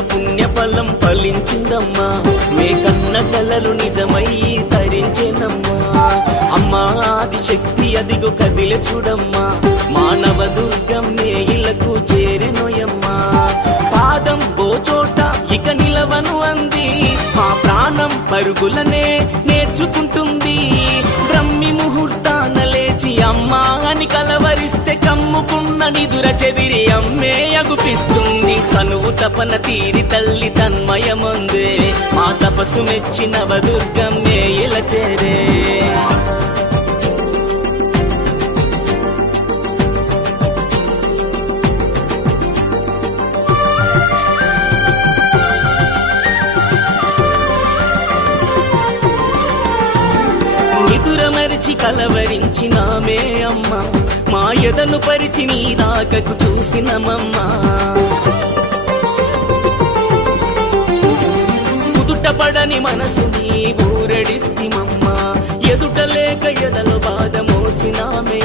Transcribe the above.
పుణ్యఫలం ఫలించిందమ్మా. మే కన్న కలలు నిజమై తరించేనమ్మా. అమ్మా ఆది శక్తి అదిగో కదిలే చూడమ్మా. మానవ దుర్గం నేయిలకు చేరెనోయమ్మా. పాదం బోచోట చోట ఇక నిలవను అంది. మా ప్రాణం పరుగులనే నేర్చుకుంటుంది. బ్రహ్మి ముహూర్తాన లేచి అమ్మా అని కలవరిస్తే కమ్ముకున్న నిదుర చెదిరి అమ్మే అగుపిస్తే తనువు తపన తీరి తల్లి తన్మయముందే. మా తపస్సు మెచ్చినవ దుర్గమ్మే ఇలా చేరే. మరిచి కలవరించినామే అమ్మ. మా ఎదను పరిచి నీ రాకకు చూసినమమ్మా. నిలబడని మనసు నీ ఊరడిస్తిమమ్మా ఎదుట లేక ఎదలో బాధ మోసినామే